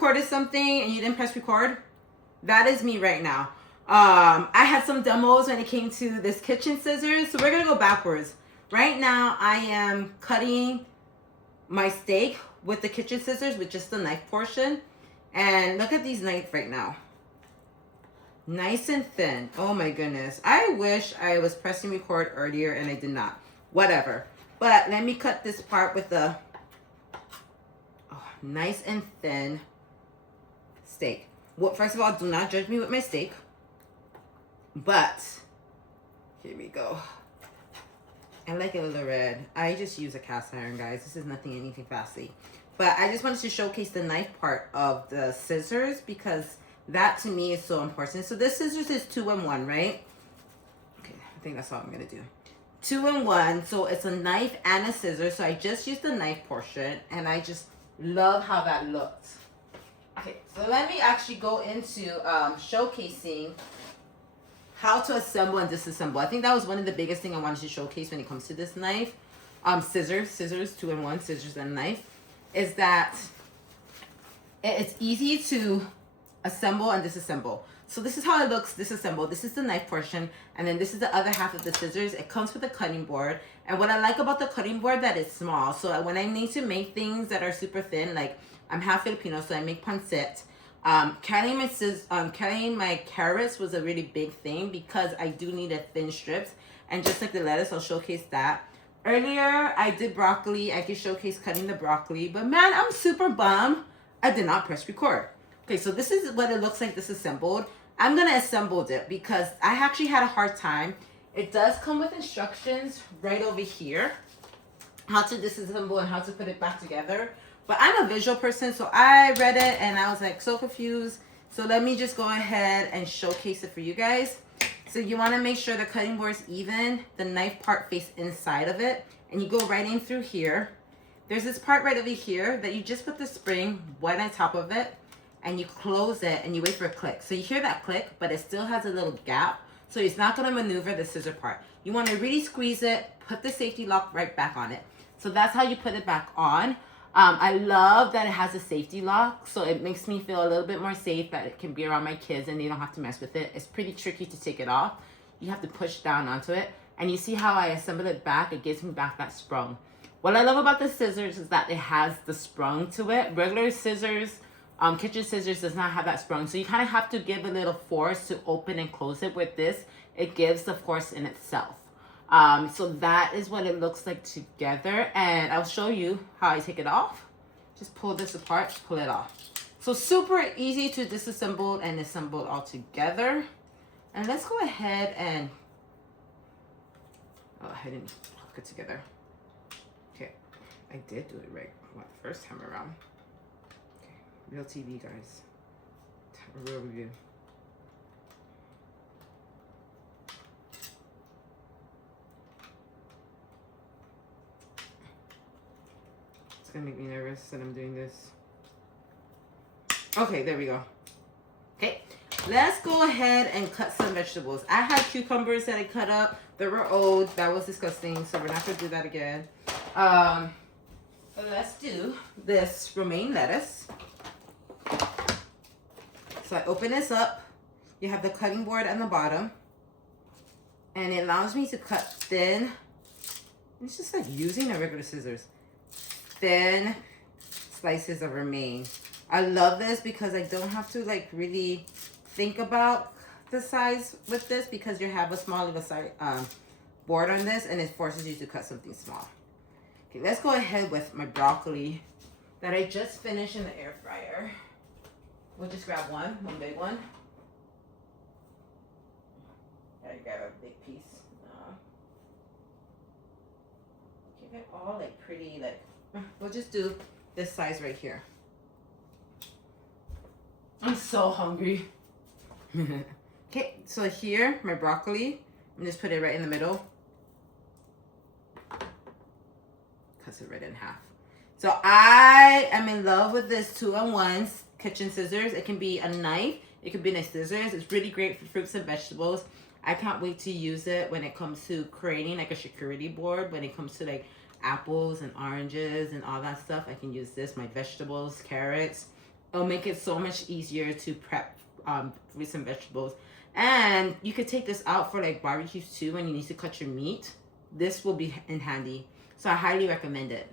recorded something and you didn't press record, that is me right now. I had some demos when it came to this kitchen scissors, so we're gonna go backwards. Right now, I am cutting my steak with the kitchen scissors with just the knife portion. And look at these knives right now. Nice and thin. Oh my goodness. I wish I was pressing record earlier and I did not. Whatever. But let me cut this part with the nice and thin steak. Well, first of all, do not judge me with my steak. But here we go. I like it a little red. I just use a cast iron, guys. This is anything fancy. But I just wanted to showcase the knife part of the scissors because that to me is so important. So this scissors is 2-in-1, right? Okay, I think that's all I'm gonna do. 2-in-1, so it's a knife and a scissor. So I just used the knife portion and I just love how that looked. Okay, so let me actually go into showcasing how to assemble and disassemble. I think that was one of the biggest things I wanted to showcase when it comes to this knife. Scissors, 2-in-1, scissors and knife, is that it's easy to assemble and disassemble. So this is how it looks disassembled. This is the knife portion, and then this is the other half of the scissors. It comes with a cutting board, and what I like about the cutting board that it's small. So when I need to make things that are super thin, like I'm half Filipino, so I make pancit. Carrying my carrots was a really big thing because I do need a thin strips, and just like the lettuce, I'll showcase that. Earlier, I did broccoli. I could showcase cutting the broccoli, but man, I'm super bummed I did not press record. Okay, so this is what it looks like disassembled. I'm gonna assemble it because I actually had a hard time. It does come with instructions right over here, how to disassemble and how to put it back together. But I'm a visual person, so I read it and I was like so confused. So let me just go ahead and showcase it for you guys. So you want to make sure the cutting board is even, the knife part face inside of it, and you go right in through here. There's this part right over here that you just put the spring right on top of it, and you close it and you wait for a click. So you hear that click, but it still has a little gap, so it's not going to maneuver the scissor part. You want to really squeeze it, put the safety lock right back on it. So that's how you put it back on. I love that it has a safety lock, so it makes me feel a little bit more safe that it can be around my kids and they don't have to mess with it. It's pretty tricky to take it off. You have to push down onto it, and you see how I assemble it back? It gives me back that sprung. What I love about the scissors is that it has the sprung to it. Regular scissors, kitchen scissors does not have that sprung, so you kind of have to give a little force to open and close it. With this, it gives the force in itself. So that is what it looks like together, and I'll show you how I take it off. Just pull this apart, pull it off. So super easy to disassemble and assemble all together. And let's go ahead and, oh, I didn't hook it together. Okay, I did do it right first time around. Okay, real TV, guys. A real review. It's gonna make me nervous that I'm doing this. Okay, there we go. Okay, let's go ahead and cut some vegetables. I had cucumbers that I cut up. They were old. That was disgusting, so we're not gonna do that again. But let's do this romaine lettuce. So I open this up. You have the cutting board on the bottom, and it allows me to cut thin. It's just like using a regular scissors. Thin slices of romaine. I love this because I don't have to like really think about the size with this because you have a small little size board on this, and it forces you to cut something small. Okay, let's go ahead with my broccoli that I just finished in the air fryer. We'll just grab one big one. Gotta grab a big piece. Keep it all like pretty, like, we'll just do this size right here. I'm so hungry. Okay, so here, my broccoli, and just put it right in the middle. Cuts it right in half. So I am in love with this 2-in-1 kitchen scissors. It can be a knife, it can be a scissors. It's really great for fruits and vegetables. I can't wait to use it when it comes to creating like a charcuterie board. When it comes to like apples and oranges and all that stuff, I can use this. My vegetables, carrots, It'll make it so much easier to prep fruits and vegetables. And you could take this out for like barbecues too when you need to cut your meat. This will be in handy. So I highly recommend it.